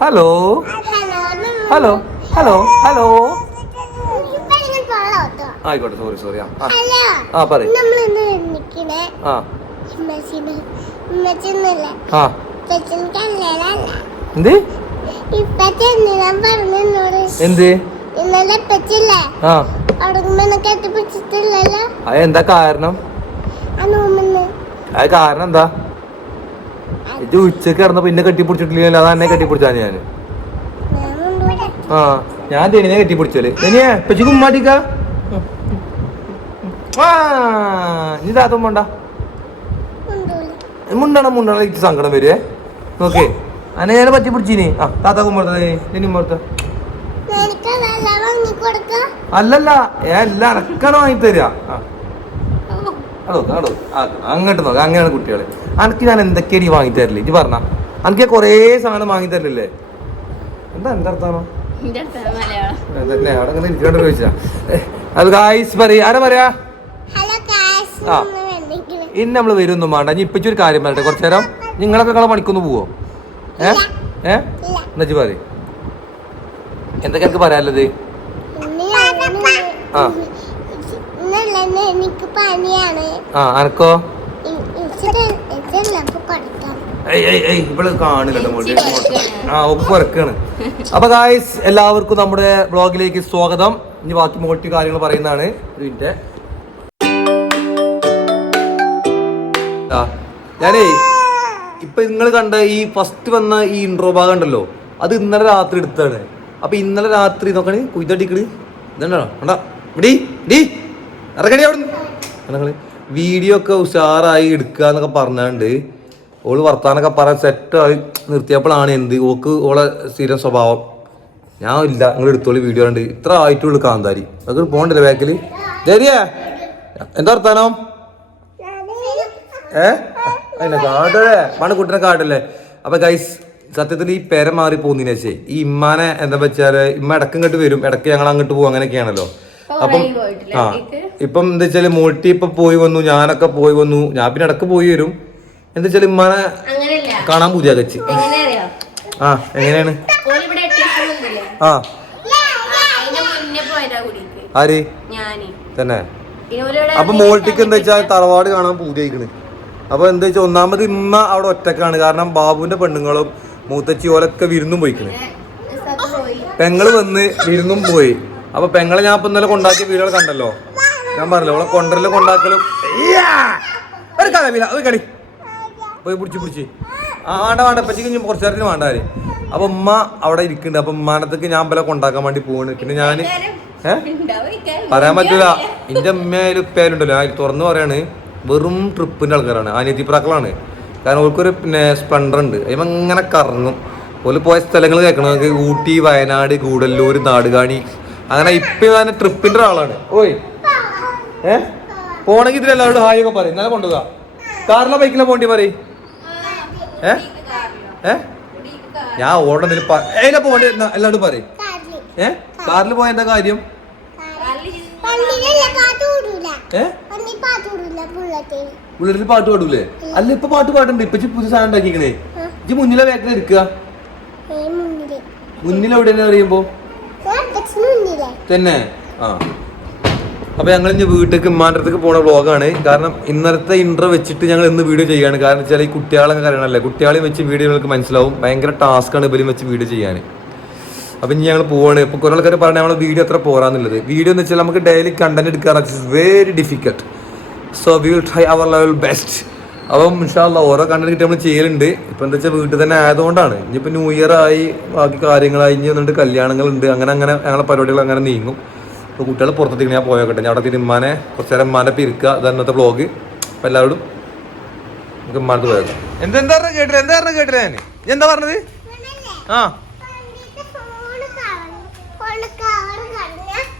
Hello hello hello hello ആയിക്കോട്ടെ sorry sorry ആ ആ. പറയ്. ആ. എന്ത്? എന്ത് എന്താ? കാരണം? അത് കാരണം എന്താ? ഇത് ഉച്ചയ്ക്ക് കിടന്നപ്പോ ഇന്നെ കെട്ടിപ്പിടിച്ചിട്ടില്ല? അത് എന്നെ കെട്ടിപ്പിടിച്ചാ ഞാൻ. ആ ഞാൻ തെനിനെ കെട്ടിപ്പിടിച്ചല്ലേ തെനിയെ പച്ചിക്ക് ഉമ്മാട്ടിക്ക ആ നീ താത്തം പോണ്ട. മുണ്ടണം മുണ്ടണം. എനിക്ക് സങ്കടം വരുവേ നോക്കേ. അന്നെ ഞാൻ പറ്റി പിടിച്ചിനി ആ താത്ത കുമ്പറത്തേ ഇനി കൊടുക്ക അല്ലല്ല എല്ലാം അനക്കാണ് വാങ്ങി തരാ ആ. അതോ ആ, അങ്ങോട്ട് നോക്കാം അങ്ങനെയാണ് കുട്ടികൾ അനക്ക് ഞാൻ എന്തൊക്കെയാണ് ഈ വാങ്ങി തരില്ലേ ഇത് പറഞ്ഞ. അനക്ക് കുറേ സാധനം വാങ്ങി തരില്ലേ എന്താ എന്താ അർത്ഥാണോ അതന്നെ അവിടെ അങ്ങനെ ഇരിക്കണ്ട ചോദിച്ചാ അത് ഗായ്സ് പറയാ. ആരാ പറയാ? ആ. ഇനി നമ്മൾ വരുമൊന്നും വേണ്ട ഇനി ഇപ്പൊ ഒരു കാര്യം പറയട്ടെ. കുറച്ചു നേരം നിങ്ങളൊക്കെ നിങ്ങളെ പണിക്കൊന്ന് പോവോ? ഏ? ഏ? ഇല്ല എന്നാ പറ എന്തൊക്കെ എനിക്ക് പറയാനുള്ളത്? ആ. ആ അനക്കോ ഇവൾ കാണില്ല ആ ഒക്കെ കുറക്കാണ്. അപ്പൊ ഗായ്സ് എല്ലാവർക്കും നമ്മുടെ ബ്ലോഗിലേക്ക് സ്വാഗതം. ഇനി ബാക്കി മോട്ടി കാര്യങ്ങൾ പറയുന്നതാണ്. ഇതിന്റെ ഞാനേ ഇപ്പൊ നിങ്ങൾ കണ്ട ഈ ഫസ്റ്റ് വന്ന ഈ ഇൻട്രോ ഭാഗം ഉണ്ടല്ലോ അത് ഇന്നലെ രാത്രി എടുത്താണ്. അപ്പൊ ഇന്നലെ രാത്രി നോക്കണേ കുയ്തടിക്കണ്. ഇതുണ്ടോ? കണ്ടാ? ഇടി ഡി ഇറങ്ങണി അവിടെ വീഡിയോ ഒക്കെ ഉഷാറായി എടുക്കുക എന്നൊക്കെ പറഞ്ഞാണ്ട് ഓൾ വർത്താനൊക്കെ പറയാൻ സെറ്റായി നിർത്തിയപ്പോഴാണ് എന്ത് ഓക്ക് ഓളെ സ്ഥിരം സ്വഭാവം. ഞാൻ ഇല്ല നിങ്ങൾ എടുത്തോളി വീഡിയോ ഉണ്ട് ഇത്ര ആയിട്ടുള്ളൂ കാന്താരി. അതൊക്കെ പോകണ്ടല്ലേ ബാക്കിൽ ശരിയാ എന്താ വർത്താനം? ഏ? അതിനെ കാട്ടല്ലേ പണ്ട് കുട്ടിനെ കാട്ടല്ലേ? അപ്പൊ ഗൈസ് സത്യത്തിൽ ഈ പെര മാറി പോകുന്നതിന് വെച്ചേ ഈ ഇമ്മാനെ എന്താ വെച്ചാൽ ഇമ്മ ഇടക്കും ഇങ്ങോട്ട് വരും ഇടയ്ക്ക് ഞങ്ങൾ അങ്ങോട്ട് പോകും അങ്ങനെയൊക്കെയാണല്ലോ. അപ്പം ആ. ഇപ്പം എന്താ വെച്ചാൽ മോട്ടി ഇപ്പൊ പോയി വന്നു ഞാനൊക്കെ പോയി വന്നു ഞാൻ പിന്നെ ഇടയ്ക്ക് പോയി വരും. എന്താ വെച്ചാൽ ഇമ്മാനെ കാണാൻ പൂജ കച്ച്. ആ എങ്ങനെയാണ്? ആ. ആര്? തന്നെ. അപ്പൊ മോൾട്ടിക്ക് എന്താ വെച്ചാൽ തറവാട് കാണാൻ പൂജയിക്കണ് അപ്പൊ എന്താ വെച്ചാൽ ഒന്നാമത് ഇമ്മ അവിടെ ഒറ്റക്കാണ്. കാരണം ബാബുവിന്റെ പെണ്ണുങ്ങളും മൂത്തച്ചി ഓലൊക്കെ വിരുന്നും പോയിക്കണ്. പെങ്ങൾ വന്ന് വിരുന്നും പോയി. അപ്പൊ പെങ്ങളെ ഞാൻ ഇപ്പൊ ഇന്നലെ കൊണ്ടാക്കിയ വീടുകൾ കണ്ടല്ലോ? ഞാൻ പറഞ്ഞില്ല ഓളെ കൊണ്ടരലും കൊണ്ടാക്കലും! ഒരു കഥമില്ല അത് കളി പോയി പിടിച്ച് പിടിച്ച്. ആ വേണ്ട വേണ്ട പച്ചിക്ക് കുറച്ച് നേരത്തിന് വേണ്ട ആര് അപ്പൊ ഉമ്മ അവിടെ ഇരിക്കുന്നുണ്ട്. അപ്പൊ ഉമ്മാനത്തേക്ക് ഞാൻ പല കൊണ്ടാക്കാൻ വേണ്ടി പോവാണ്. പിന്നെ ഞാൻ പറയാൻ പറ്റൂല. എന്റെ അമ്മയായാലും ഉപ്പയാലുണ്ടല്ലോ ഞാൻ തുറന്നു പറയാണ് വെറും ട്രിപ്പിന്റെ ആൾക്കാരാണ്. അനിയത്തിപ്രാക്കളാണ് കാരണം ഓൾക്കൊരു പിന്നെ സ്പ്ലണ്ടർ ഉണ്ട്. അതിമ ഇങ്ങനെ കറങ്ങും. ഓൽ പോയ സ്ഥലങ്ങൾ കേൾക്കണം. ഊട്ടി വയനാട് കൂടല്ലൂർ നാടുകാണി. അങ്ങനെ ഇപ്പൊ ഞാൻ ട്രിപ്പിന്റെ ഒരാളാണ്. ഓയ്. ഏ? പോണെങ്കിൽ ഇതിൽ എല്ലാവരോടും ഹായ് ഒക്കെ പറയും. ഇന്നലെ കൊണ്ടുപോകാ. കാറിലോ ബൈക്കിലോ പോണ്ടി പറയും. ഏ? ഏ? ഞാൻ ഓടുന്നതിൽ അതിലെ പോകേണ്ടി എല്ലാവരോടും പറയും. ഏ? കാറിൽ പോയ എന്താ കാര്യം? പള്ളിയിലല്ല പാട്ട് പാടൂലേ? അല്ല ഇപ്പൊ പാട്ട് പാടുണ്ട്. ഇപ്പൊ പുതിയ സാധനം ഉണ്ടാക്കിക്കണേ. ഇജ്ജ് മുന്നിലെ ബാക്കിൽ എടുക്കുക മുന്നിലെവിടെ അറിയുമ്പോ? തന്നെ. ആ. അപ്പൊ ഞങ്ങൾ ഇനി വീട്ടിലേക്ക് ഉമ്മാന്റെ പോണ വ്ളോഗാണ്. കാരണം ഇന്നത്തെ ഇൻട്രോ വെച്ചിട്ട് ഞങ്ങൾ ഇന്ന് വീഡിയോ ചെയ്യാണ്. കാരണം വെച്ചാൽ ഈ കുട്ടികളൊക്കെ കാര്യങ്ങളല്ലേ കുട്ടികളെയും വെച്ച് വീഡിയോ നിങ്ങൾക്ക് മനസ്സിലാവും. ഭയങ്കര ടാസ്ക്കാണ് ഇവരും വെച്ച് വീഡിയോ ചെയ്യാൻ. അപ്പൊ ഇനി ഞങ്ങൾ പോവാണ്. ഇപ്പൊ കുറെ ആൾക്കാർ പറഞ്ഞാൽ നമ്മൾ വീഡിയോ എത്ര പോരാന്നുള്ളത്. വീഡിയോ എന്ന് വെച്ചാൽ നമുക്ക് ഡെയിലി കണ്ടന്റ് എടുക്കാൻ very difficult so we will try our level best അപ്പം ഇൻഷാല്ല ഓരോ കണ്ടന്റ് കിട്ടി നമ്മൾ ചെയ്യലുണ്ട്. ഇപ്പൊ എന്താ വെച്ചാൽ വീട്ടിൽ തന്നെ ആയതുകൊണ്ടാണ്. ഇനിയിപ്പോ ന്യൂ ഇയർ ആയി ബാക്കി കാര്യങ്ങളായി ഇനി വന്നിട്ട് കല്യാണങ്ങളുണ്ട് അങ്ങനെ അങ്ങനെ ഞങ്ങളെ പരിപാടികൾ അങ്ങനെ നീങ്ങും. അപ്പോൾ കുട്ടികൾ പുറത്തേക്ക് ഞാൻ പോയോക്കട്ടെ ഞാൻ അവിടെ തിരുമാനെ കുറച്ച് നേരം മാനെ പിരിക്കുക അത് അന്നത്തെ വ്ളോഗ് അപ്പം എല്ലാവരോടും നമുക്ക് ഉമ്മാനത്ത് പോയേക്കാം എന്തെന്താ എന്താ പറഞ്ഞത് കേട്ടില്ല? എന്താ പറഞ്ഞു കേട്ടില്ല ഞാൻ? എന്താ പറഞ്ഞത്? ആ.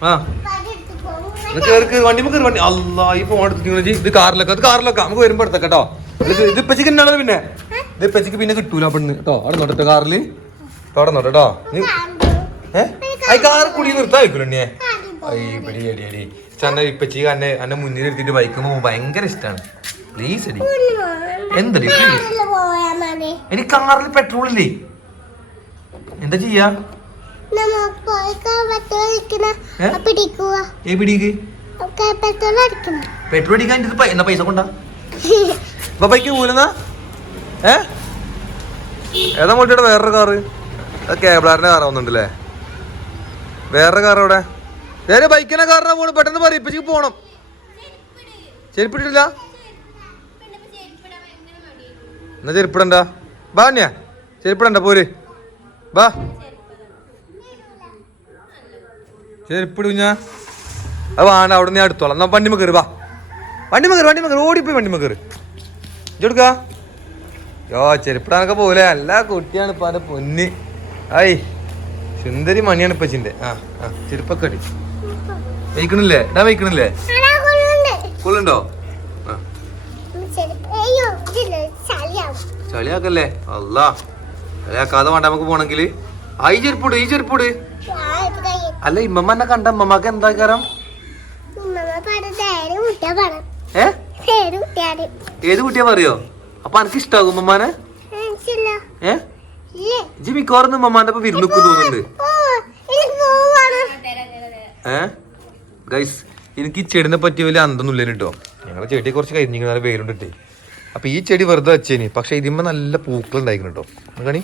ആ. കേറി കേറി വണ്ടി കേറി വണ്ടി. അല്ലാ ഈ ഫോൺ എടുത്തിട്ട് ഇത് കാറിലൊക്കെ അത് കാറിലൊക്കെ. നമുക്ക് വരുമ്പോൾ എടുത്ത കേട്ടോ. ഇത് ഇപ്പച്ചിക്ക് എന്നാണല്ലോ പിന്നെ? ഇത് ഇപ്പച്ചിക്ക് പിന്നെ കിട്ടൂല അവിടെ നിന്ന് കേട്ടോ അവിടെ നോട്ടോ കാറിൽ അവിടെ നോട്ടോ കേട്ടോ. നീ ഏഹ് ആ കാർ കുടി നിർത്താൻ വെക്കൂലേ അടി അടി അടി ചന്ന ഇപ്പച്ചി അന്നെ അന്നെ മുന്നിൽ എടുത്തിട്ട് ഭയങ്കര ഇഷ്ടമാണ് പ്ലീസ് അടി എന്തടി? പ്ലീസ് എനിക്ക് കാറിൽ പെട്രോൾ ഇല്ലേ? എന്താ ചെയ്യാ? പെട്രോൾ അടിക്കാൻ എന്നാ പൈസ കൊണ്ടാ? ബൈക്ക് പോലെന്നാ ഏ? ഏതാ മോട്ടിയുടെ വേറൊരു കാറ് കേബിളാറിന്റെ കാർ വന്നിട്ടുണ്ടല്ലേ വേറൊരു കാർ അവിടെ വേറെ ബൈക്കിനെ കാരണം പോണ് പെട്ടെന്ന് പറയും ഇപ്പൊ പോണം. ചെരുപ്പിട്ടില്ല എന്നാ ചെരുപ്പിടണ്ട. ബാ അന്യ. ചെരുപ്പിടണ്ട പോര്. ബാ. ചെരുപ്പിടു ഞാൻ. അത് വേണ്ട അവിടെ നിന്ന് അടുത്തോളാം എന്നാ വണ്ടി കയറി വാ വണ്ടി കയറി വണ്ടി കയറി ഓടിപ്പോയി വണ്ടി കയറി ഇജെടുക്ക യോ ചെരുപ്പിടാനൊക്കെ പോലെ അല്ല കുട്ടിയാണ് ഇപ്പൊ പൊന്ന്. ആയി സുന്ദരി മണിയാണ് ഇപ്പച്ചിന്റെ. ആ ആ ചെരുപ്പൊക്കെ വയ്ക്കണില്ലേ? ഇടാൻ വയ്ക്കണില്ലേ? കൊള്ളുണ്ടോ ചളിയാക്കല്ലേ? അല്ല ചളിയാക്കാതെ വേണ്ട നമുക്ക് പോണെങ്കിൽ ആ ഈ ചെരുപ്പൂട് ഈ ചെരുപ്പിട്. അല്ല ഇമ്മമ്മ കണ്ട. അമ്മമ്മക്ക് എന്താ കാരം ഏത് കുട്ടിയാ പറയോ? അപ്പൊ അനക്ക് ഇഷ്ടാകും ഉമ്മമാനെ ഏ? ജി മിക്കവാറും ഉമ്മമാന്റെ വിരുന്നുക്ക് തോന്നുന്നുണ്ട് ഓ എനിക്ക് പോവാണ്. ഏ? ഗൈസ് എനിക്ക് ഈ ചെടിനെ പറ്റി വലിയ അന്തൊന്നുമില്ല കേട്ടോ. ഞങ്ങളെ ചെടി കുറച്ച് കരിഞ്ഞിങ്ങനെ വെയിലുണ്ടിട്ട് അപ്പൊ ഈ ചെടി വെറുതെ വെച്ചേനി. പക്ഷെ ഇതിമ്മ നല്ല പൂക്കൾ ഉണ്ടായിരുന്നു കേട്ടോ. കണി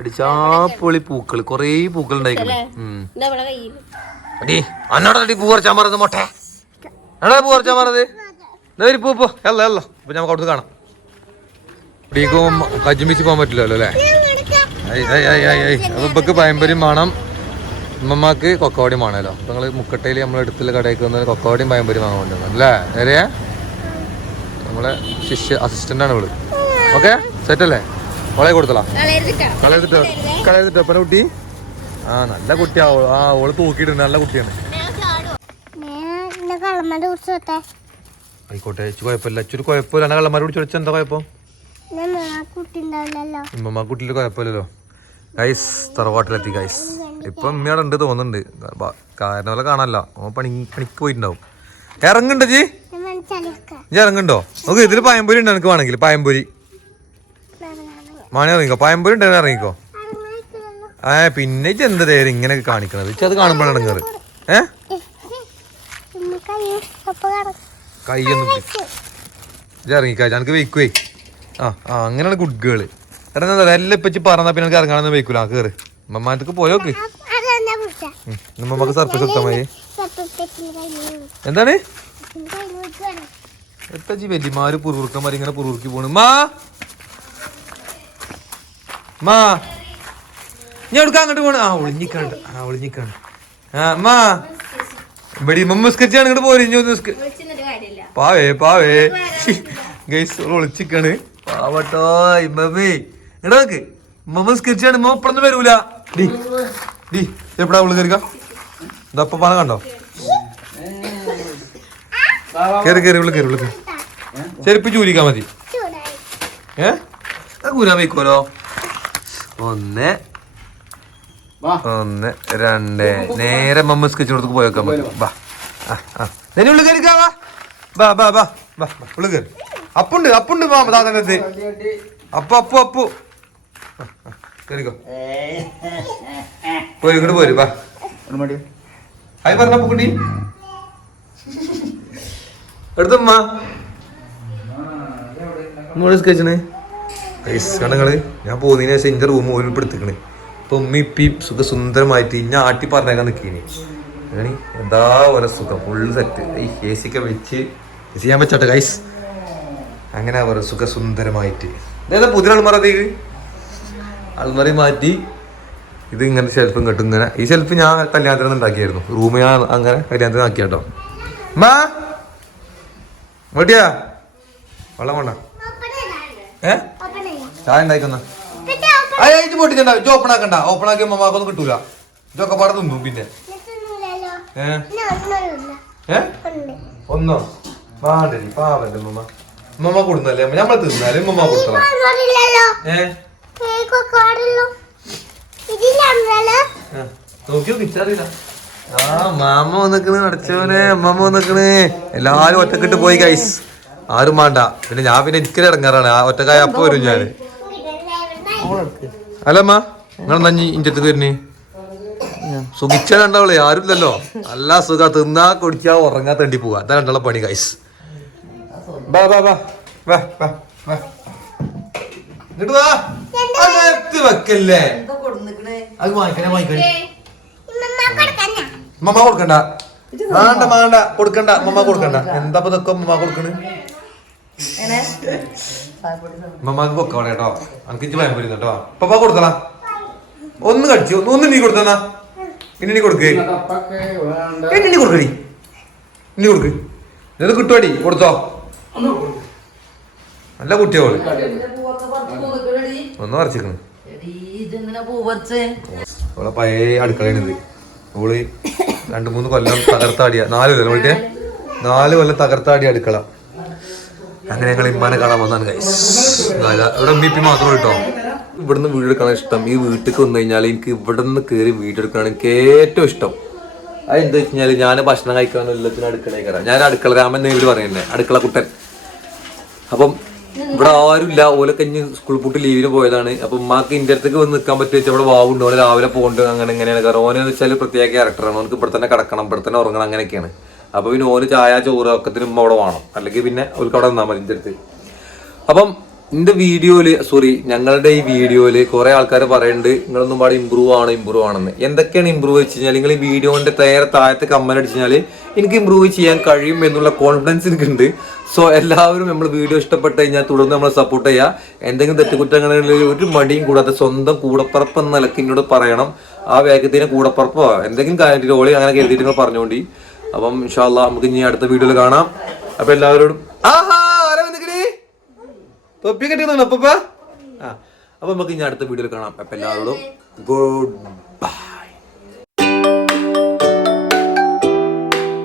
അടിച്ചാപ്പൊളി പൂക്കൾ കൊറേ പൂക്കൾ ഉണ്ടായിരുന്നു ഉം. എന്താ കയ്യിൽ അടി പൂ പറിച്ചാൻ പറഞ്ഞത് മൊട്ടെ. എന്നാ പൂ പറിച്ചാൻ പറഞ്ഞത്. എന്നാ പൂ പോ. അല്ല അല്ല അപ്പൊ നമുക്ക് അവിടുന്ന് കാണാം. ഇവിടേക്കും കജ്ജിമിച്ച് പോകാൻ പറ്റില്ലല്ലോ അല്ലേ? ഐ, ഐ, ഐ, ഐ. അപ്പൊ ഇപ്പൊക്ക് പയമ്പരും വേണം. ഉമ്മമാക്ക് കൊക്കവാടിയും വേണമല്ലോ. അപ്പൊ നിങ്ങൾ മുക്കട്ടയിൽ നമ്മളെ അടുത്തുള്ള കടയിൽ വന്ന് കൊക്കവാടിയും പയമ്പരി വാങ്ങാൻ കൊണ്ടുവന്നു അല്ലേ? നേരെയാ നമ്മളെ ശിഷ്യ അസിസ്റ്റന്റ് ആണ് ഇവൾ. ഓക്കെ സെറ്റ് അല്ലേ? ഓളെ കൊടുത്തലാം കളയരുതിട്ടാ കളയെടുത്തോ കളയെടുത്തോ അപ്പന കുട്ടി? ആ നല്ല കുട്ടിയാ. ആ ഓൾ തൂക്കിയിട്ടുണ്ട് നല്ല കുട്ടിയാണ്. ആയിക്കോട്ടെ കുഴപ്പമില്ല. ഇച്ചൊരു കുഴപ്പമില്ല. എന്നെ കള്ളന്മാർ പിടിച്ചു വെച്ചാൽ എന്താ കുഴപ്പം? ഉമ്മമ്മ കുട്ടിയിൽ കുഴപ്പമില്ലല്ലോ. ഗൈസ് തറവാട്ടിലെത്തി ഗൈസ് ഇപ്പൊ അമ്മയുടെ ഉണ്ട് തോന്നുന്നുണ്ട്. കാരണം പോലെ കാണാനല്ല. പണി പണിക്ക് പോയിട്ടുണ്ടാവും. ഇറങ്ങുണ്ടോ ജി ജി ഇറങ്ങുണ്ടോ നമുക്ക് ഇതിൽ പയമ്പൊരി ഉണ്ട് എനിക്ക് വേണമെങ്കിൽ. പയമ്പൊരി മാണി ഇറങ്ങിക്കോ? പയമ്പൊരി ഉണ്ടെങ്കിൽ ഇറങ്ങിക്കോ? ഏ പിന്നെ ഇജ്ജ് എന്താ നേരം ഇങ്ങനെയൊക്കെ കാണിക്കണത്? ഇജ്ജ് അത് കാണുമ്പോഴാണ് ഇറങ്ങാറ് ഏ? കൈയൊന്നും ഇജ്ജ് ഇറങ്ങിക്കാ. എനിക്ക് വെയ്ക്കുവേ ആ ആ അങ്ങനെയാണ് ഗുഡ് ഗേൾ എടാ എല്ലാം ഇപ്പച്ചി പറഞ്ഞാൽ പിന്നെ എനിക്ക് ഇറങ്ങാനൊന്നും വെയ്ക്കൂല. ആ കേറ്. മമ്മാനത്തേക്ക് പോയോക്ക് നമ്മമ്മക്ക് സർപ്രൈസ് കഴിഞ്ഞു എന്താണ്? എത്ര ജി വലിയമാര് പുറുറുക്കന്മാർ ഇങ്ങനെ പുറുക്കി പോണ്. മാ! മാ! ഞാൻ എടുക്കാൻ അങ്ങോട്ട് പോണ്. ആ ഒളിഞ്ഞിക്കാണ്ട് ആ ഒളിഞ്ഞിക്കാണ് ആ മാ! ഇവിടെ മമ്മസ്കരിച്ചാണ് ഇങ്ങോട്ട് പോരി. പാവേ പാവേ. ഗൈസ് ഒളിച്ചിക്കാണ്. പാവട്ടോ ഇമ്മമ്മേ. ഇടയ്ക്ക് മമ്മസ്കരിച്ചാണ് ഇമ്മ ഇപ്പഴൊന്നും വരൂല. ഡി. ഡി എപ്പോഴാ ഉള്ളു കയറിക്ക? ഇതപ്പം പണം കണ്ടോ? കേറി കേറി ഉള്ളു കേറി ഉള്ളു ചെരുപ്പ് ചൂരിക്കാ മതി. ഏ? കൂരാൻ വയ്ക്കോലോ ഒന്ന് ഒന്ന് രണ്ട് നേരെ മമ്മ സ്കെച്ചിനടുത്ത് പോയേക്കാൻ മതി. ബാ ആ ആ. നിന്നെ ഉള്ളു കയറിക്കാ വാ. ബാ ബാ ബാ ബാ ഉള്ളു കയറി. അപ്പുണ്ട് അപ്പുണ്ട് മാമ സാധനത്ത് അപ്പു അപ്പു അപ്പു. കേറിക്കോ. പോയി ഇങ്ങോട്ട് പോര് മടി ഹായ് പറഞ്ഞ പൂക്കുട്ടി. എടുത്തമ്മ മോൾ സ്കെച്ചിന് കണങ്ങൾ ഞാൻ പോകുന്നതിന് ശേഷം എന്റെ റൂം ഓരോ എടുത്തിക്കണ്. ഇപ്പൊ ഉമ്മ ഇപ്പി സുഖ സുന്ദരമായിട്ട് ഇഞ്ഞ ആട്ടി പറഞ്ഞേക്കാൻ നിൽക്കീനി ഏണി എന്താ ഓരോ സുഖം ഫുള്ള് സെറ്റ് ഈ എ സി ഒക്കെ വെച്ച് ചെയ്യാൻ പറ്റട്ടെ ഗൈസ് അങ്ങനെ ഓരോ സുഖ സുന്ദരമായിട്ട്. ഇതേതാ പുതിയ അൾമറത്തേക്ക് അൾമറി മാറ്റി ഇത് ഇങ്ങനെ ഷെൽഫും കെട്ടും ഇങ്ങനെ. ഈ ഷെൽഫ് ഞാൻ കല്യാണത്തിന് ഉണ്ടാക്കിയായിരുന്നു. റൂം ഞാൻ അങ്ങനെ കല്യാണത്തിന് ആക്കിയാട്ടോ മാ! മോട്ടിയാ വെള്ളം കൊണ്ട ഏ? ചായ ഉണ്ടാക്കുന്ന അയ്യ ഇത് ഓപ്പൺ ആക്കണ്ട. ഓപ്പൺ ആക്കിയ മമ്മാക്കൊന്നും കിട്ടൂല. ഇതൊക്കെ പാടെ തിന്നും പിന്നെ. ഏ? ഒന്നോ? പാടരി പാവന്റെ മമ്മ മമ്മ കൊടുന്നല്ലേ? നമ്മൾ തിന്നാലേ മമ്മ കൊടുത്തോ ഏ? ഇതില്ലല്ലോ ആ, എല്ലാരും ഒറ്റക്കിട്ട് പോയി ഗൈസ് ആരും വേണ്ട. പിന്നെ ഞാൻ പിന്നെ എനിക്കൊരു ഇറങ്ങാറാണ് ഒറ്റക്കായ അപ്പൊ വരും ഞാൻ അല്ലമ്മ നിങ്ങൾ നഞ്ഞി ഇന്റെ അടുത്ത് വരുന്നേ? സുഖിച്ച രണ്ടാളെ ആരുമില്ലല്ലോ. നല്ല സുഖ തിന്നാ കുടിക്കാ ഉറങ്ങാ തണ്ടി പോവാ. അതാ രണ്ടാളെ പണി ഗൈസ് ബാ ബാ ബാ വാ വാ വാ. ഇങ്ങോട്ട് വാ. വെക്കല്ലേ? അത് വാങ്ങിക്കണേ വാങ്ങിക്കണേ. മമ്മ കൊടുക്കണ്ട. വേണ്ട വേണ്ട കൊടുക്കണ്ട മമ്മ കൊടുക്കണ്ട. എന്താ ഇപ്പൊ ഇതൊക്കെ മമ്മ കൊടുക്കണ്? മമ്മക്ക് പൊക്കോളെ കേട്ടോ. എനിക്ക് ഇഞ്ചി ഭയം വരുന്നു കേട്ടോ. പപ്പ കൊടുത്തളാ. ഒന്ന് കടിച്ചു. ഒന്ന് ഒന്ന് നീ കൊടുത്തന്നാ. പിന്നെ നീ കൊടുക്ക്. പിന്നെ നീ. കൊടുക്കടി ഇനി കൊടുക്ക്. ഇത് കിട്ടുവാടി. കൊടുത്തോ. നല്ല കുട്ടിയോൾ ഒന്ന് പറിച്ചിരിക്കണ് ഓളെ പഴയ അടുക്കളയാണിത്. ഓൾ രണ്ട് മൂന്ന് കൊല്ലം തകർത്താടിയ. നാല് കൊല്ലം നാല് കൊല്ലം തകർത്താടിയ അടുക്കള. അങ്ങനെ ഞങ്ങൾ ഇമ്മാനെ കാണാൻ വന്നാണ് കൈസ് ഇവിടെ എം പി മാത്രം കേട്ടോ ഇവിടുന്ന് വീടെടുക്കാൻ ഇഷ്ടം. ഈ വീട്ടിലേക്ക് വന്നു കഴിഞ്ഞാൽ എനിക്ക് ഇവിടെ നിന്ന് കയറി വീട് എനിക്ക് ഏറ്റവും ഇഷ്ടം. അത് എന്താ വെച്ച് ഞാൻ ഭക്ഷണം കഴിക്കാനും എല്ലാത്തിനും അടുക്കളയിൽ കയറാം. ഞാൻ അടുക്കള രാമൻ നേരിട്ട് പറയുന്നേ അടുക്കള കുട്ടൻ അപ്പം ഇവിടെ ആരുമില്ല. ഓലെ കഞ്ഞ് സ്കൂൾ പൂട്ട് ലീവിന് പോയതാണ്. അപ്പൊ ഉമ്മാക്ക് ഇന്റെ അടുത്തേക്ക് വന്ന് നിൽക്കാൻ പറ്റും വെച്ചാൽ ഇവിടെ വാവുണ്ട്. ഓനെ രാവിലെ പോകണ്ട്. അങ്ങനെ എങ്ങനെയാണ് കാരണം ഓനെന്ന് വെച്ചാൽ പ്രത്യേക ക്യാരക്ടറാണ് ഓനക്ക് ഇവിടെ തന്നെ കിടക്കണം. ഇവിടെ തന്നെ ഉറങ്ങണം. അങ്ങനെയൊക്കെയാണ്. അപ്പൊ പിന്നെ ഓന് ചായ ചോറ് ഒക്കത്തിന് ഉമ്മ അവിടെ വേണം. അല്ലെങ്കിൽ പിന്നെ ഓൽക്ക് അവിടെ നിന്നാൽ മതി ഇന്റെ അടുത്ത്. അപ്പം എന്റെ വീഡിയോയിൽ സോറി ഞങ്ങളുടെ ഈ വീഡിയോയിൽ കുറെ ആൾക്കാർ പറയുന്നുണ്ട് നിങ്ങളൊന്നും പാടെ ഇമ്പ്രൂവ് ആണ് ഇമ്പ്രൂവ് ആണെന്ന്. എന്തൊക്കെയാണ് ഇമ്പ്രൂവ് വെച്ച് കഴിഞ്ഞാൽ നിങ്ങൾ ഈ വീഡിയോന്റെ നേരെ താഴത്തെ കമ്മൽ അടിച്ചു കഴിഞ്ഞാൽ എനിക്ക് ഇമ്പ്രൂവ് ചെയ്യാൻ കഴിയും എന്നുള്ള കോൺഫിഡൻസ് എനിക്കുണ്ട്. സോ എല്ലാവരും നമ്മൾ വീഡിയോ ഇഷ്ടപ്പെട്ട് കഴിഞ്ഞാൽ തുടർന്ന് നമ്മളെ സപ്പോർട്ട് ചെയ്യുക എന്തെങ്കിലും തെറ്റുകുറ്റങ്ങളിൽ ഒരു മടിയും കൂടാതെ സ്വന്തം കൂടപ്പറപ്പ് എന്ന നിലയ്ക്ക് എന്നോട് പറയണം. ആ വേഗത്തിന് കൂടപ്പറപ്പോ എന്തെങ്കിലും കാര്യത്തിൽ ഓളി അങ്ങനെ കരുതിയിട്ട് നിങ്ങൾ പറഞ്ഞുകൊണ്ടി അപ്പം ഇൻഷാല്ല നമുക്ക് ഇനി അടുത്ത വീഡിയോയിൽ കാണാം. അപ്പൊ എല്ലാവരോടും ആഹാ! തൊപ്പി കെട്ടിയതാണ് അപ്പ ആ അപ്പൊ നമുക്ക് ഇനി അടുത്ത വീഡിയോയിൽ കാണാം. അപ്പൊ എല്ലാവരോടും ഗുഡ് ബൈ.